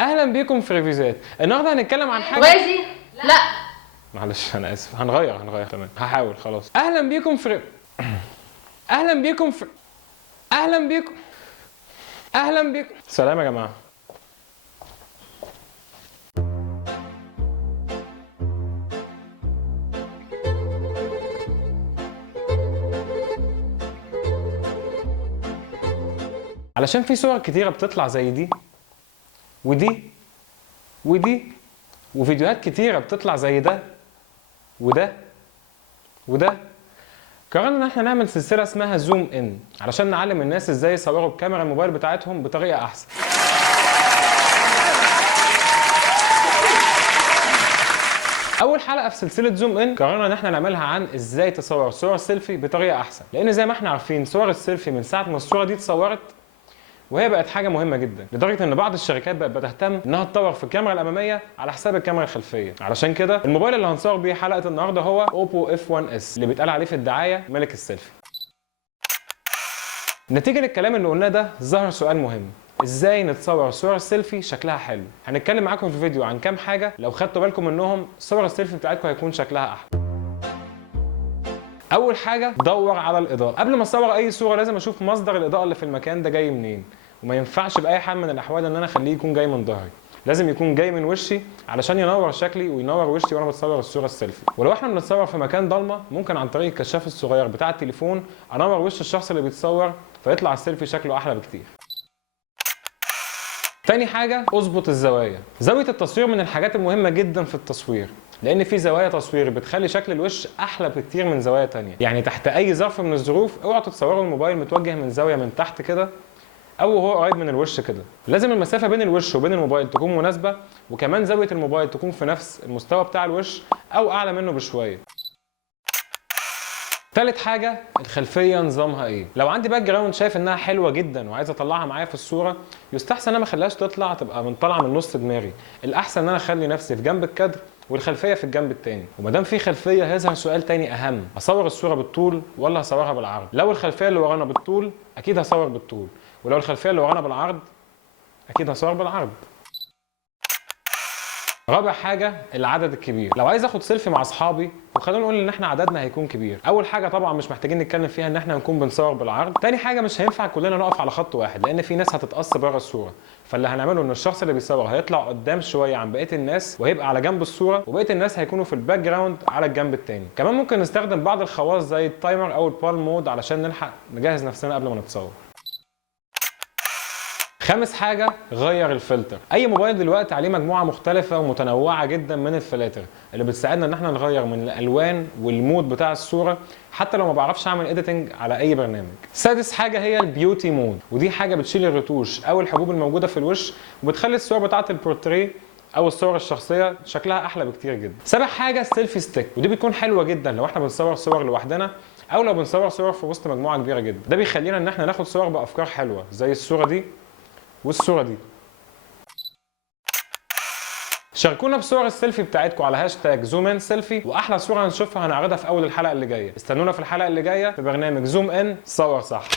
اهلا بيكم في ريفيوزات. النهارده هنتكلم عن حاجه غازي. لا معلش انا اسف، هنغير تمام، هحاول خلاص. اهلا بيكم سلام يا جماعه. علشان في صور كتيره بتطلع زي دي ودي وفيديوهات كتيره بتطلع زي ده وده قررنا ان احنا نعمل سلسله اسمها زوم ان علشان نعلم الناس ازاي يصوروا بكاميرا الموبايل بتاعتهم بطريقه احسن. اول حلقه في سلسله زوم ان قررنا ان احنا نعملها عن ازاي تصور صور سيلفي بطريقه احسن، لان زي ما احنا عارفين صور السيلفي من ساعه ما الصوره دي اتصورت وهي بقت حاجه مهمه جدا، لدرجه ان بعض الشركات بقت بتهتم انها تطور في الكاميرا الاماميه على حساب الكاميرا الخلفيه. علشان كده الموبايل اللي هنصور بيه حلقه النهارده هو اوبو F1S اللي بيتقال عليه في الدعايه ملك السيلفي. نتيجه للكلام اللي قلناه ده ظهر سؤال مهم: ازاي نتصور صور السيلفي شكلها حلو؟ هنتكلم معاكم في الفيديو عن كام حاجه لو خدتوا بالكم منهم صور السيلفي بتاعتكم هيكون شكلها احلى. اول حاجه دور على الاضاءه. قبل ما اصور اي صوره لازم اشوف مصدر الاضاءه اللي في المكان ده جاي منين، وما ينفعش باي حال من الاحوال ان انا اخليه يكون جاي من ظهري، لازم يكون جاي من وشي علشان ينور شكلي وينور وشي وانا بتصور الصوره السيلفي. ولو احنا بنتصور في مكان ضلمه ممكن عن طريق الكشاف الصغير بتاع التليفون انور وش الشخص اللي بيتصور فيطلع السيلفي شكله احلى بكتير. تاني حاجه اظبط الزوايا. زاويه التصوير من الحاجات المهمه جدا في التصوير، لان في زوايا تصوير بتخلي شكل الوش احلى بكتير من زوايا تانية. يعني تحت اي ظرف من الظروف اوعوا تتصوروا الموبايل متوجه من زاويه من تحت كده او هو قريب من الوش كده. لازم المسافه بين الوش وبين الموبايل تكون مناسبه، وكمان زاويه الموبايل تكون في نفس المستوى بتاع الوش او اعلى منه بشويه. تالت حاجه الخلفيه نظامها ايه. لو عندي باك جراوند شايف انها حلوه جدا وعايز اطلعها معايا في الصوره، يستحسن ان انا ما اخليهاش تطلع تبقى طالعه من نص دماغي، الاحسن ان انا اخلي نفسي في جنب الكادر والخلفيه في الجنب التاني. وما دام في خلفيه هيظهر سؤال تاني اهم: اصور الصوره بالطول ولا هصورها بالعرض؟ لو الخلفيه اللي ورانا بالطول اكيد هصور بالطول، ولو الخلفيه اللي ورانا بالعرض اكيد هصور بالعرض. رابع حاجه العدد الكبير. لو عايز اخد سيلفي مع اصحابي وخلونا نقول ان احنا عددنا هيكون كبير، اول حاجه طبعا مش محتاجين نتكلم فيها ان احنا نكون بنصور بالعرض. تاني حاجه مش هينفع كلنا نقف على خط واحد لان في ناس هتتقص بره الصوره، فاللي هنعمله ان الشخص اللي بيصور هيطلع قدام شويه عن بقيه الناس وهيبقى على جنب الصوره، وبقيه الناس هيكونوا في الباك جراوند على الجنب التاني. كمان ممكن نستخدم بعض الخواص زي التايمر او البالم مود علشان نلحق نجهز نفسنا قبل ما نتصور. خامس حاجة غير الفلتر. أي موبايل دلوقتي عليه مجموعة مختلفة ومتنوعة جدا من الفلاتر اللي بتساعدنا إن احنا نغير من الألوان والمود بتاع الصورة حتى لو ما بعرفش أعمل إيديتنج على أي برنامج. سادس حاجة هي البيوتي مود، ودي حاجة بتشيل الرتوش أو الحبوب الموجودة في الوش وبتخلي الصور بتاعة البورتريه أو الصور الشخصية شكلها أحلى بكتير جدا. سابع حاجة السيلفي ستيك، ودي بتكون حلوة جدا لو احنا بنصور صور لوحدنا أو لو بنصور صور في وسط مجموعة كبيرة جدا. ده بيخلينا إن احنا ناخد صور بأفكار حلوة زي الصورة دي والصورة دي. شاركونا بصور السيلفي بتاعتكم على هاشتاج زوم ان سيلفي، واحلى صورة هنشوفها هنعرضها في اول الحلقة اللي جاية. استنونا في الحلقة اللي جاية في برنامج زوم ان صور صح.